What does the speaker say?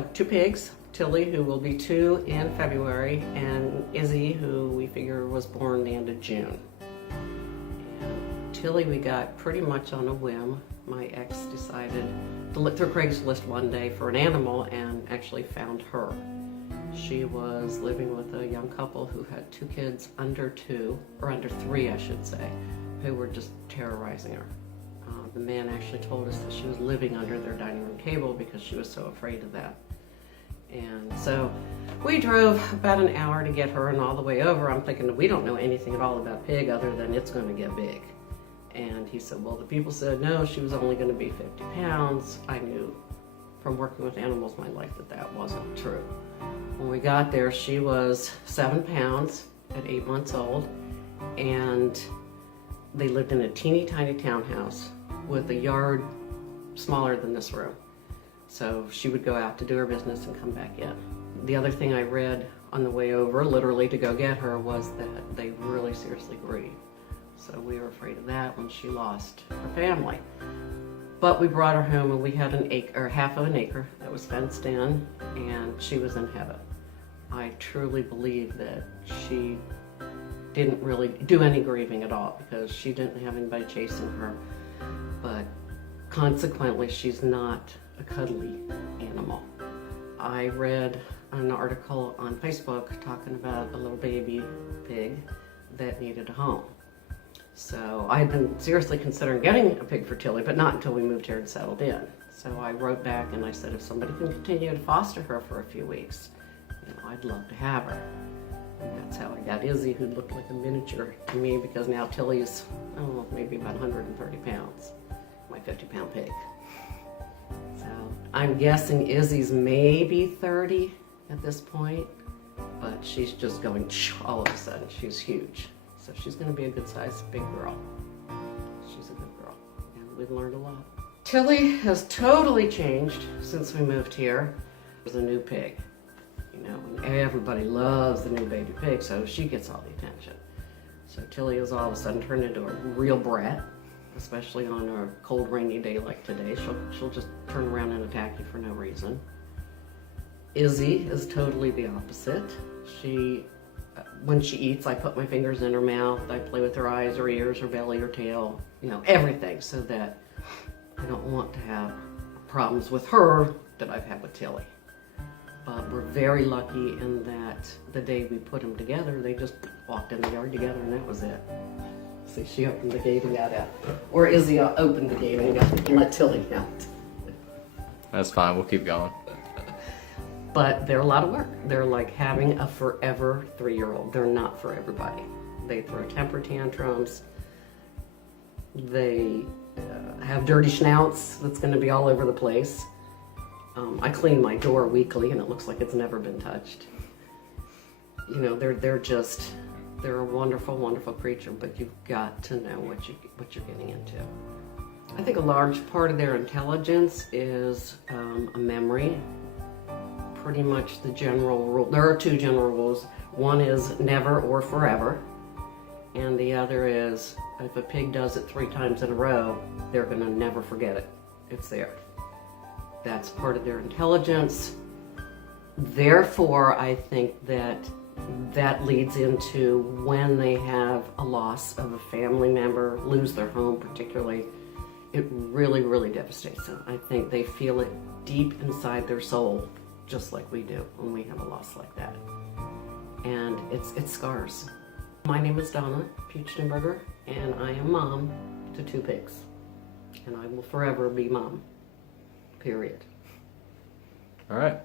have 2 pigs, Tilly, who will be 2 in February, and Izzy, who we figure was born the end of June. And Tilly we got pretty much on a whim. My ex decided to look through Craigslist one day for an animal and actually found her. She was living with a young couple who had 2 kids under 2, or under 3 I should say, who were just terrorizing her. The man actually told us that she was living under their dining room table because she was so afraid of that. And so we drove about an hour to get her, and all the way over I'm thinking, we don't know anything at all about pig other than it's going to get big. And he said, well, the people said no, she was only going to be 50 pounds. I knew from working with animals my life that that wasn't true. When we got there, she was 7 pounds at 8 months old, and they lived in a teeny tiny townhouse with a yard smaller than this room. So she would go out to do her business and come back in. The other thing I read on the way over, literally to go get her, was that they really seriously grieve. So we were afraid of that when she lost her family. But we brought her home, and we had an acre, or half of an acre, that was fenced in, and she was in heaven. I truly believe that she didn't really do any grieving at all because she didn't have anybody chasing her. But consequently, she's not a cuddly animal. I read an article on Facebook talking about a little baby pig that needed a home. So I had been seriously considering getting a pig for Tilly, but not until we moved here and settled in. So I wrote back and I said, if somebody can continue to foster her for a few weeks, I'd love to have her. And that's how I got Izzy, who looked like a miniature to me, because now Tilly's, maybe about 130 pounds, my 50-pound pig. So I'm guessing Izzy's maybe 30 at this point, but she's just going all of a sudden. She's huge. So she's going to be a good-sized big girl. She's a good girl, and we've learned a lot. Tilly has totally changed since we moved here. There's a new pig. And everybody loves the new baby pig, so she gets all the attention. So Tilly has all of a sudden turned into a real brat, especially on a cold, rainy day like today. She'll just turn around and attack you for no reason. Izzy is totally the opposite. When she eats, I put my fingers in her mouth. I play with her eyes, her ears, her belly, her tail, everything, so that I don't want to have problems with her that I've had with Tilly. But we're very lucky in that the day we put them together, they just walked in the yard together, and that was it. See, she opened the gate and got out. Or Izzy opened the gate and let Tilly out. That's fine, we'll keep going. But they're a lot of work. They're like having a forever 3-year-old. They're not for everybody. They throw temper tantrums. They have dirty snouts that's going to be all over the place. I clean my door weekly, and it looks like it's never been touched. They're a wonderful, wonderful creature, but you've got to know what you're getting into. I think a large part of their intelligence is a memory. Pretty much the general rule. There are 2 general rules. One is never or forever, and the other is if a pig does it 3 times in a row, they're going to never forget it. It's there. That's part of their intelligence. Therefore, I think that leads into when they have a loss of a family member, lose their home particularly, it really, really devastates them. I think they feel it deep inside their soul, just like we do when we have a loss like that. And it scars. My name is Donna Feuchtenberger, and I am mom to 2 pigs. And I will forever be mom. Period. All right.